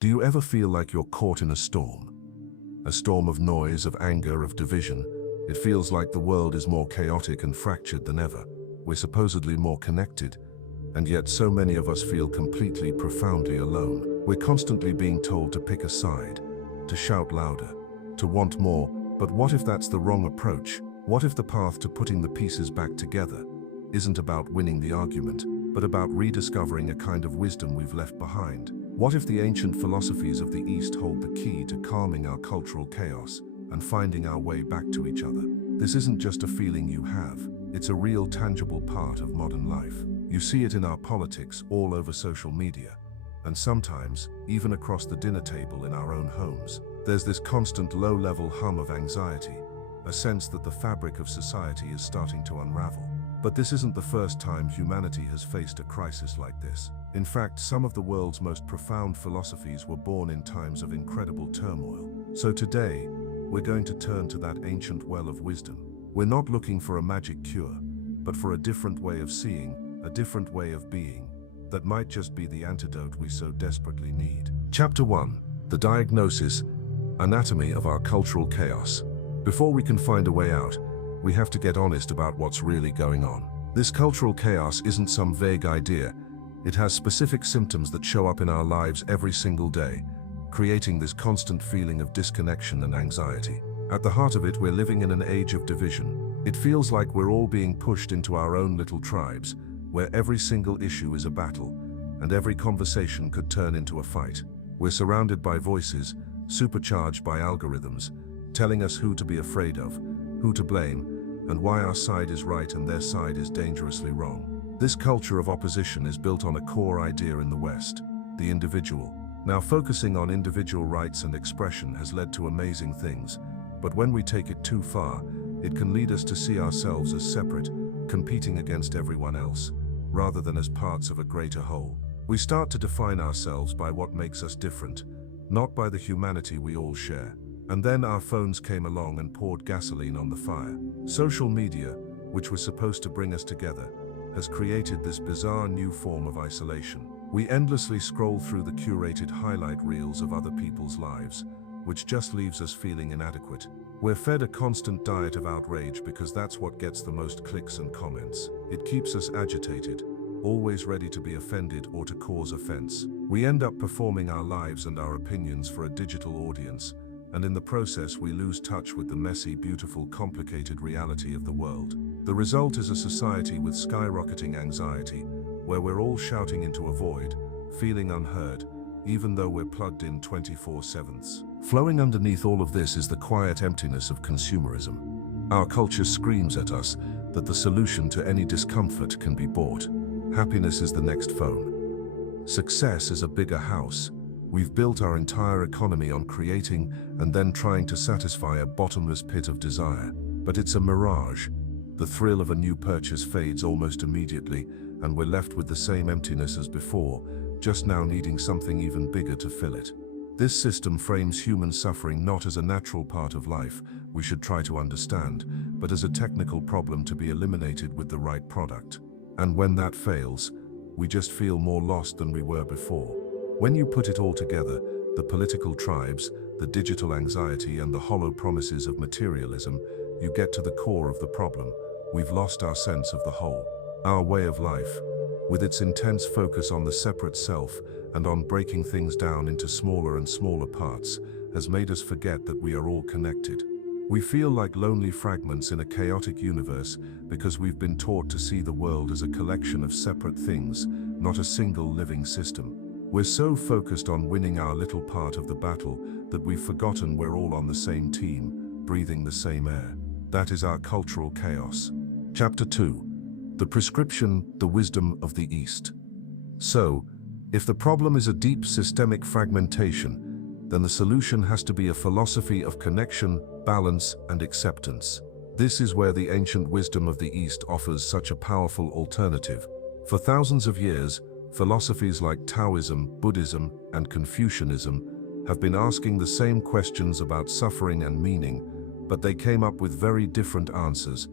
Do you ever feel like you're caught in a storm? A storm of noise, of anger, of division. It feels like the world is more chaotic and fractured than ever. We're supposedly more connected, and yet so many of us feel completely, profoundly alone. We're constantly being told to pick a side, to shout louder, to want more. But what if that's the wrong approach? What if the path to putting the pieces back together isn't about winning the argument, but about rediscovering a kind of wisdom we've left behind? What if the ancient philosophies of the East hold the key to calming our cultural chaos and finding our way back to each other? This isn't just a feeling you have, it's a real tangible part of modern life. You see it in our politics, all over social media, and sometimes even across the dinner table in our own homes. There's this constant low-level hum of anxiety, a sense that the fabric of society is starting to unravel. But this isn't the first time humanity has faced a crisis like this. In fact, some of the world's most profound philosophies were born in times of incredible turmoil. So today, we're going to turn to that ancient well of wisdom. We're not looking for a magic cure, but for a different way of seeing, a different way of being, that might just be the antidote we so desperately need. Chapter 1. The Diagnosis, Anatomy of Our Cultural Chaos. Before we can find a way out, we have to get honest about what's really going on. This cultural chaos isn't some vague idea. It has specific symptoms that show up in our lives every single day, creating this constant feeling of disconnection and anxiety. At the heart of it, we're living in an age of division. It feels like we're all being pushed into our own little tribes, where every single issue is a battle, and every conversation could turn into a fight. We're surrounded by voices, supercharged by algorithms, telling us who to be afraid of, who to blame, and why our side is right and their side is dangerously wrong. This culture of opposition is built on a core idea in the West, the individual. Now, focusing on individual rights and expression has led to amazing things, but when we take it too far, it can lead us to see ourselves as separate, competing against everyone else, rather than as parts of a greater whole. We start to define ourselves by what makes us different, not by the humanity we all share. And then our phones came along and poured gasoline on the fire. Social media, which was supposed to bring us together, has created this bizarre new form of isolation. We endlessly scroll through the curated highlight reels of other people's lives, which just leaves us feeling inadequate. We're fed a constant diet of outrage because that's what gets the most clicks and comments. It keeps us agitated, always ready to be offended or to cause offense. We end up performing our lives and our opinions for a digital audience, and in the process we lose touch with the messy, beautiful, complicated reality of the world. The result is a society with skyrocketing anxiety, where we're all shouting into a void, feeling unheard, even though we're plugged in 24/7. Flowing underneath all of this is the quiet emptiness of consumerism. Our culture screams at us that the solution to any discomfort can be bought. Happiness is the next phone. Success is a bigger house. We've built our entire economy on creating and then trying to satisfy a bottomless pit of desire. But it's a mirage. The thrill of a new purchase fades almost immediately, and we're left with the same emptiness as before, just now needing something even bigger to fill it. This system frames human suffering not as a natural part of life we should try to understand, but as a technical problem to be eliminated with the right product. And when that fails, we just feel more lost than we were before. When you put it all together, the political tribes, the digital anxiety, and the hollow promises of materialism, you get to the core of the problem. We've lost our sense of the whole. Our way of life, with its intense focus on the separate self and on breaking things down into smaller and smaller parts, has made us forget that we are all connected. We feel like lonely fragments in a chaotic universe because we've been taught to see the world as a collection of separate things, not a single living system. We're so focused on winning our little part of the battle that we've forgotten we're all on the same team, breathing the same air. That is our cultural chaos. Chapter 2. The Prescription, the Wisdom of the East. So, if the problem is a deep systemic fragmentation, then the solution has to be a philosophy of connection, balance, and acceptance. This is where the ancient wisdom of the East offers such a powerful alternative. For thousands of years, philosophies like Taoism, Buddhism, and Confucianism have been asking the same questions about suffering and meaning, but they came up with very different answers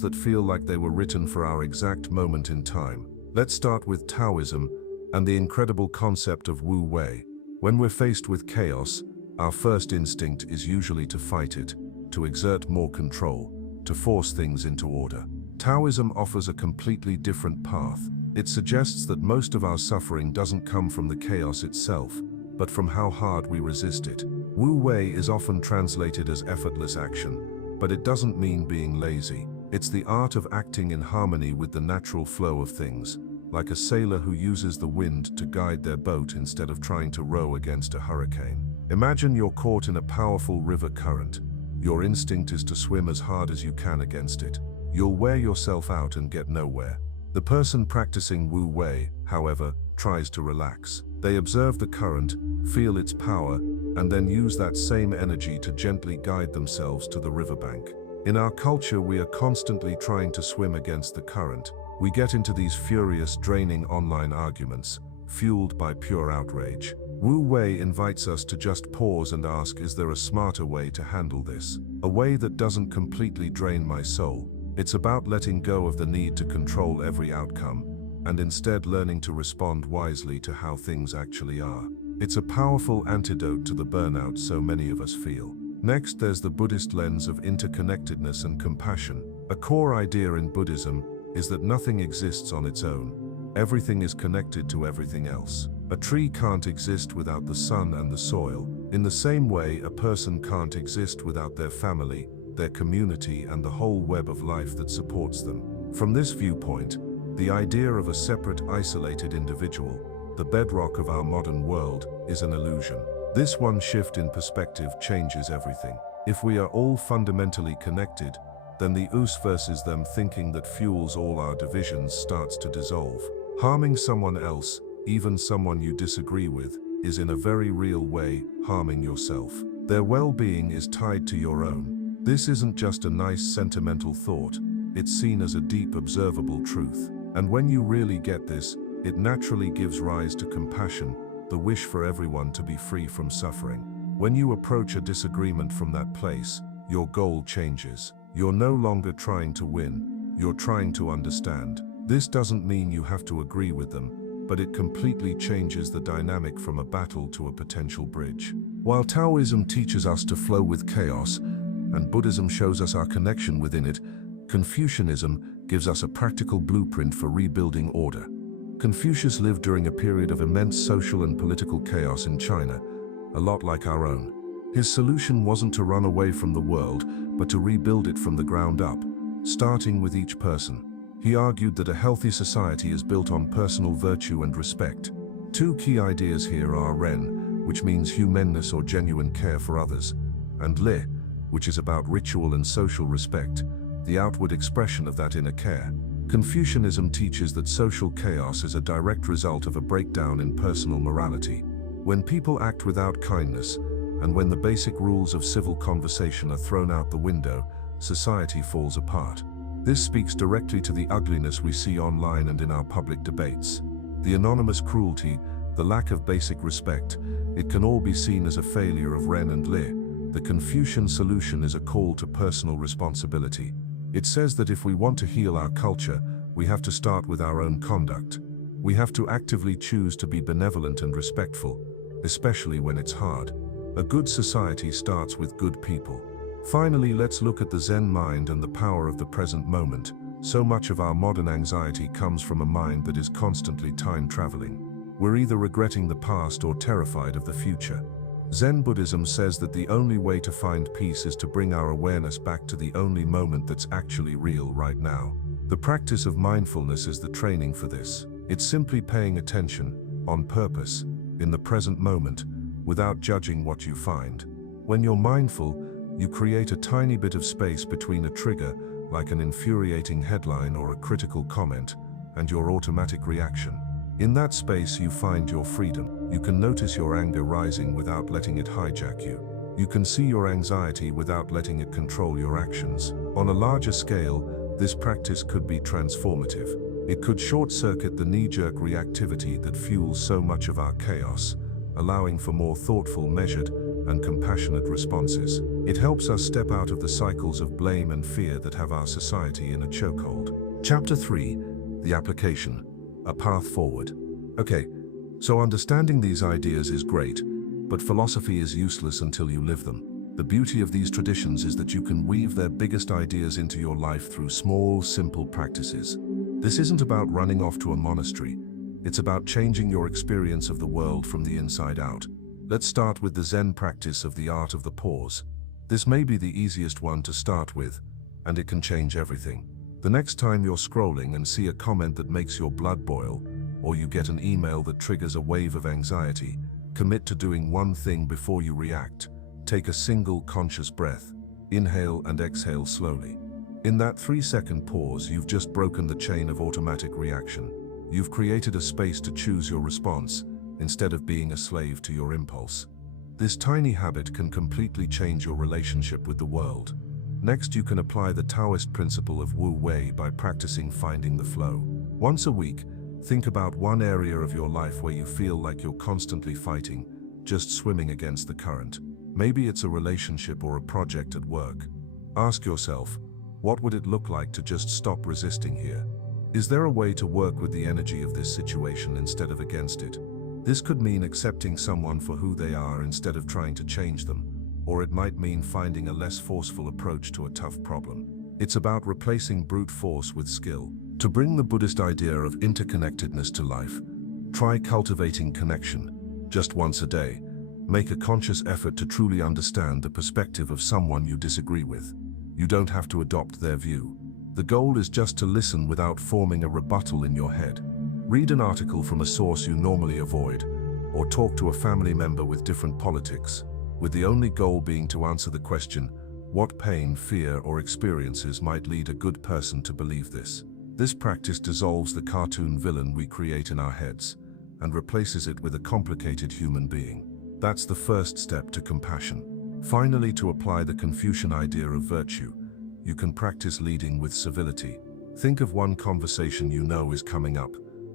that feel like they were written for our exact moment in time. Let's start with Taoism and the incredible concept of Wu Wei. When we're faced with chaos, our first instinct is usually to fight it, to exert more control, to force things into order. Taoism offers a completely different path. It suggests that most of our suffering doesn't come from the chaos itself, but from how hard we resist it. Wu Wei is often translated as effortless action, but it doesn't mean being lazy. It's the art of acting in harmony with the natural flow of things, like a sailor who uses the wind to guide their boat instead of trying to row against a hurricane. Imagine you're caught in a powerful river current. Your instinct is to swim as hard as you can against it. You'll wear yourself out and get nowhere. The person practicing Wu Wei, however, tries to relax. They observe the current, feel its power, and then use that same energy to gently guide themselves to the riverbank. In our culture, we are constantly trying to swim against the current. We get into these furious, draining online arguments, fueled by pure outrage. Wu Wei invites us to just pause and ask, is there a smarter way to handle this? A way that doesn't completely drain my soul. It's about letting go of the need to control every outcome, and instead learning to respond wisely to how things actually are. It's a powerful antidote to the burnout so many of us feel. Next, there's the Buddhist lens of interconnectedness and compassion. A core idea in Buddhism is that nothing exists on its own. Everything is connected to everything else. A tree can't exist without the sun and the soil. In the same way, a person can't exist without their family, their community, and the whole web of life that supports them. From this viewpoint, the idea of a separate, isolated individual, the bedrock of our modern world, is an illusion. This one shift in perspective changes everything. If we are all fundamentally connected, then the us versus them thinking that fuels all our divisions starts to dissolve. Harming someone else, even someone you disagree with, is in a very real way harming yourself. Their well-being is tied to your own. This isn't just a nice sentimental thought, it's seen as a deep observable truth. And when you really get this, it naturally gives rise to compassion, the wish for everyone to be free from suffering. When you approach a disagreement from that place, your goal changes. You're no longer trying to win, you're trying to understand. This doesn't mean you have to agree with them, but it completely changes the dynamic from a battle to a potential bridge. While Taoism teaches us to flow with chaos, and Buddhism shows us our connection within it, Confucianism gives us a practical blueprint for rebuilding order. Confucius lived during a period of immense social and political chaos in China, a lot like our own. His solution wasn't to run away from the world, but to rebuild it from the ground up, starting with each person. He argued that a healthy society is built on personal virtue and respect. Two key ideas here are Ren, which means humanness or genuine care for others, and Le, which is about ritual and social respect, the outward expression of that inner care. Confucianism teaches that social chaos is a direct result of a breakdown in personal morality. When people act without kindness, and when the basic rules of civil conversation are thrown out the window, society falls apart. This speaks directly to the ugliness we see online and in our public debates. The anonymous cruelty, the lack of basic respect, it can all be seen as a failure of Ren and Le. The Confucian solution is a call to personal responsibility. It says that if we want to heal our culture, we have to start with our own conduct. We have to actively choose to be benevolent and respectful, especially when it's hard. A good society starts with good people. Finally, let's look at the Zen mind and the power of the present moment. So much of our modern anxiety comes from a mind that is constantly time-traveling. We're either regretting the past or terrified of the future. Zen Buddhism says that the only way to find peace is to bring our awareness back to the only moment that's actually real right now. The practice of mindfulness is the training for this. It's simply paying attention, on purpose, in the present moment, without judging what you find. When you're mindful, you create a tiny bit of space between a trigger, like an infuriating headline or a critical comment, and your automatic reaction. In that space, you find your freedom. You can notice your anger rising without letting it hijack you. You can see your anxiety without letting it control your actions. On a larger scale, this practice could be transformative. It could short-circuit the knee-jerk reactivity that fuels so much of our chaos, allowing for more thoughtful, measured, and compassionate responses. It helps us step out of the cycles of blame and fear that have our society in a chokehold. Chapter 3, the application, a path forward. Okay, so understanding these ideas is great, But philosophy is useless until you live them. The beauty of these traditions is that you can weave their biggest ideas into your life through small, simple practices. This isn't about running off to a monastery. It's about changing your experience of the world from the inside out. Let's start with the Zen practice of the art of the pause. This may be the easiest one to start with, and it can change everything. The next time you're scrolling and see a comment that makes your blood boil, or you get an email that triggers a wave of anxiety, commit to doing one thing before you react. Take a single conscious breath. Inhale and exhale slowly. In that 3-second pause, you've just broken the chain of automatic reaction. You've created a space to choose your response, instead of being a slave to your impulse. This tiny habit can completely change your relationship with the world. Next, you can apply the Taoist principle of Wu Wei by practicing finding the flow. Once a week, think about one area of your life where you feel like you're constantly fighting, just swimming against the current. Maybe it's a relationship or a project at work. Ask yourself, what would it look like to just stop resisting here? Is there a way to work with the energy of this situation instead of against it? This could mean accepting someone for who they are instead of trying to change them, or it might mean finding a less forceful approach to a tough problem. It's about replacing brute force with skill. To bring the Buddhist idea of interconnectedness to life, try cultivating connection. Just once a day, make a conscious effort to truly understand the perspective of someone you disagree with. You don't have to adopt their view. The goal is just to listen without forming a rebuttal in your head. Read an article from a source you normally avoid, or talk to a family member with different politics, with the only goal being to answer the question, what pain, fear, or experiences might lead a good person to believe this? This practice dissolves the cartoon villain we create in our heads, and replaces it with a complicated human being. That's the first step to compassion. Finally, to apply the Confucian idea of virtue, you can practice leading with civility. Think of one conversation you know is coming up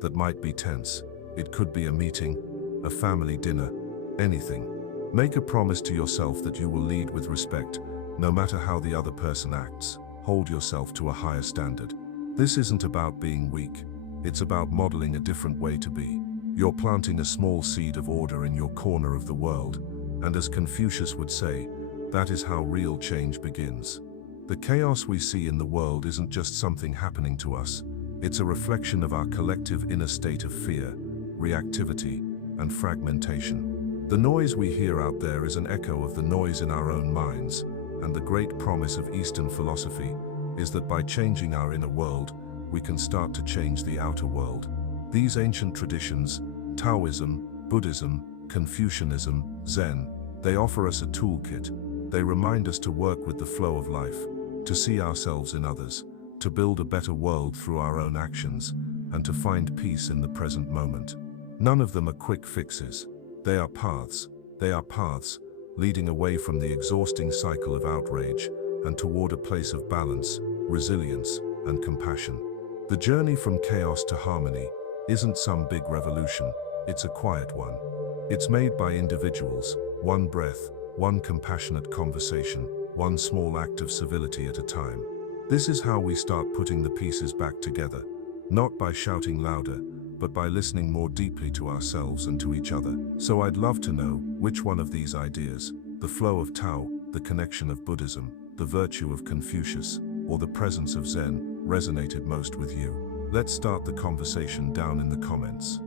that might be tense. It could be a meeting, a family dinner, anything. Make a promise to yourself that you will lead with respect, no matter how the other person acts. Hold yourself to a higher standard. This isn't about being weak. It's about modeling a different way to be. You're planting a small seed of order in your corner of the world, and as Confucius would say, that is how real change begins. The chaos we see in the world isn't just something happening to us. It's a reflection of our collective inner state of fear, reactivity, and fragmentation. The noise we hear out there is an echo of the noise in our own minds, and the great promise of Eastern philosophy is that by changing our inner world, we can start to change the outer world. These ancient traditions, Taoism, Buddhism, Confucianism, Zen, they offer us a toolkit. They remind us to work with the flow of life, to see ourselves in others, to build a better world through our own actions, and to find peace in the present moment. None of them are quick fixes. They are paths leading away from the exhausting cycle of outrage and toward a place of balance, resilience, and compassion. The journey from chaos to harmony isn't some big revolution, it's a quiet one. It's made by individuals, one breath, one compassionate conversation, one small act of civility at a time. This is how we start putting the pieces back together, not by shouting louder, but by listening more deeply to ourselves and to each other. So I'd love to know which one of these ideas, the flow of Tao, the connection of Buddhism, the virtue of Confucius, or the presence of Zen, resonated most with you. Let's start the conversation down in the comments.